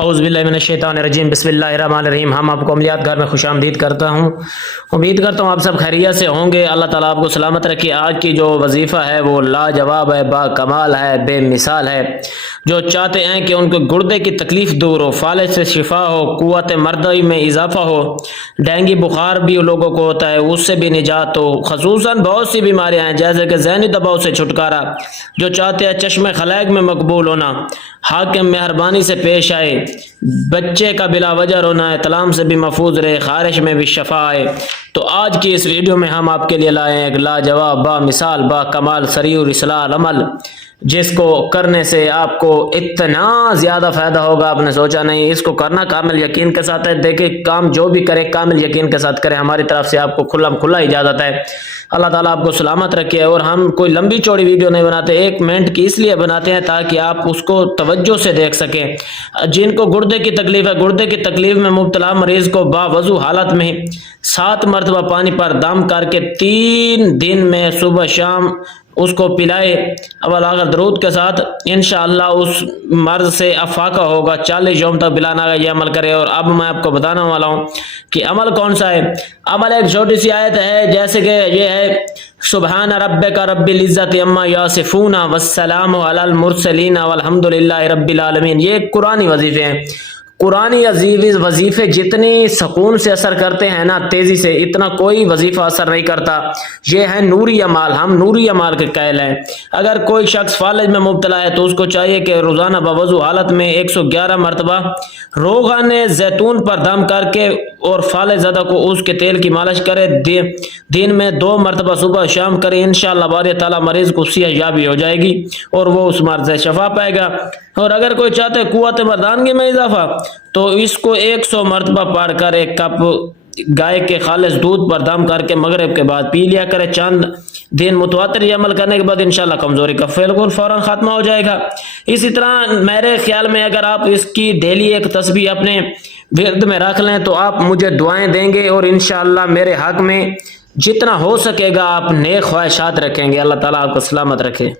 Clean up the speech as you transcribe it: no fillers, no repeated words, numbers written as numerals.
اعوذ باللہ من الشیطان الرجیم، بسم اللہ الرحمن الرحیم۔ ہم آپ کو عملیات گھر میں خوش آمدید کرتا ہوں۔ امید کرتا ہوں آپ سب خیریت سے ہوں گے۔ اللہ تعالیٰ آپ کو سلامت رکھے۔ آج کی جو وظیفہ ہے وہ لاجواب ہے، با کمال ہے، بے مثال ہے۔ جو چاہتے ہیں کہ ان کو گردے کی تکلیف دور ہو، فالج سے شفا ہو، قوت مردی میں اضافہ ہو، ڈینگی بخار بھی لوگوں کو ہوتا ہے اس سے بھی نجات ہو، خصوصاً بہت سی بیماریاں ہیں جیسے کہ ذہنی دباؤ سے چھٹکارا، جو چاہتے ہیں چشم خلیق میں مقبول ہونا، حاکم مہربانی سے پیش آئے، بچے کا بلا وجہ رونا ہے، طلاق سے بھی محفوظ رہے، خارش میں بھی شفا آئے، تو آج کی اس ویڈیو میں ہم آپ کے لیے لائے ہیں ایک لاجواب، با مثال، با کمال، سریع الاصلاح عمل، جس کو کرنے سے آپ کو اتنا زیادہ فائدہ ہوگا آپ نے سوچا نہیں۔ اس کو کرنا کامل یقین کے ساتھ ہے۔ دیکھیں کام جو بھی کرے کامل یقین کے ساتھ کرے، ہماری طرف سے آپ کو کھلا اجازت ہے۔ اللہ تعالیٰ آپ کو سلامت رکھے۔ اور ہم کوئی لمبی چوڑی ویڈیو نہیں بناتے، 1 منٹ کی اس لیے بناتے ہیں تاکہ آپ اس کو توجہ سے دیکھ سکیں۔ جن کو گردے کی تکلیف ہے، گردے کی تکلیف میں مبتلا مریض کو باوضو حالت میں 7 مرتبہ پانی پر دم کر کے 3 دن میں صبح شام اس کو پلائے، اول آخر درود کے ساتھ، انشاءاللہ اس مرض سے افاقہ ہوگا۔ 40 یوم تک بلا ناغہ یہ عمل کرے۔ اور اب میں آپ کو بتانا والا ہوں کہ عمل کون سا ہے۔ عمل ایک چھوٹی سی آیت ہے، جیسے کہ یہ ہے سبحان ربک رب العزت عما یصفون والسلام علی المرسلین والحمد للہ رب العالمین۔ یہ قرآنی وظیفے ہیں۔ قرآنی عزیز وظیفے جتنی سکون سے اثر کرتے ہیں نا، تیزی سے، اتنا کوئی وظیفہ اثر نہیں کرتا۔ یہ ہے نوری اعمال، ہم نوری اعمال کے قائل ہیں۔ اگر کوئی شخص فالج میں مبتلا ہے تو اس کو چاہیے کہ روزانہ باوضو حالت میں 111 مرتبہ روغن زیتون پر دم کر کے اور فالج زدہ کو اس کے تیل کی مالش کرے، دن میں 2 مرتبہ صبح شام کرے۔ انشاءاللہ باری تعالیٰ مریض کو صحت یابی ہو جائے گی اور وہ اس مرض سے شفا پائے گا۔ اور اگر کوئی چاہتے ہے قوت مردانگی میں اضافہ، تو اس کو 100 مرتبہ پڑھ کر 1 کپ گائے کے خالص دودھ پر دم کر کے مغرب کے بعد پی لیا کرے۔ چند دن متواتر یہ عمل کرنے کے بعد انشاءاللہ کمزوری کا بالکل فوراً خاتمہ ہو جائے گا۔ اسی طرح میرے خیال میں اگر آپ اس کی ڈیلی ایک تسبیح اپنے ورد میں رکھ لیں تو آپ مجھے دعائیں دیں گے، اور انشاءاللہ میرے حق میں جتنا ہو سکے گا آپ نیک خواہشات رکھیں گے۔ اللہ تعالیٰ آپ کو سلامت رکھے۔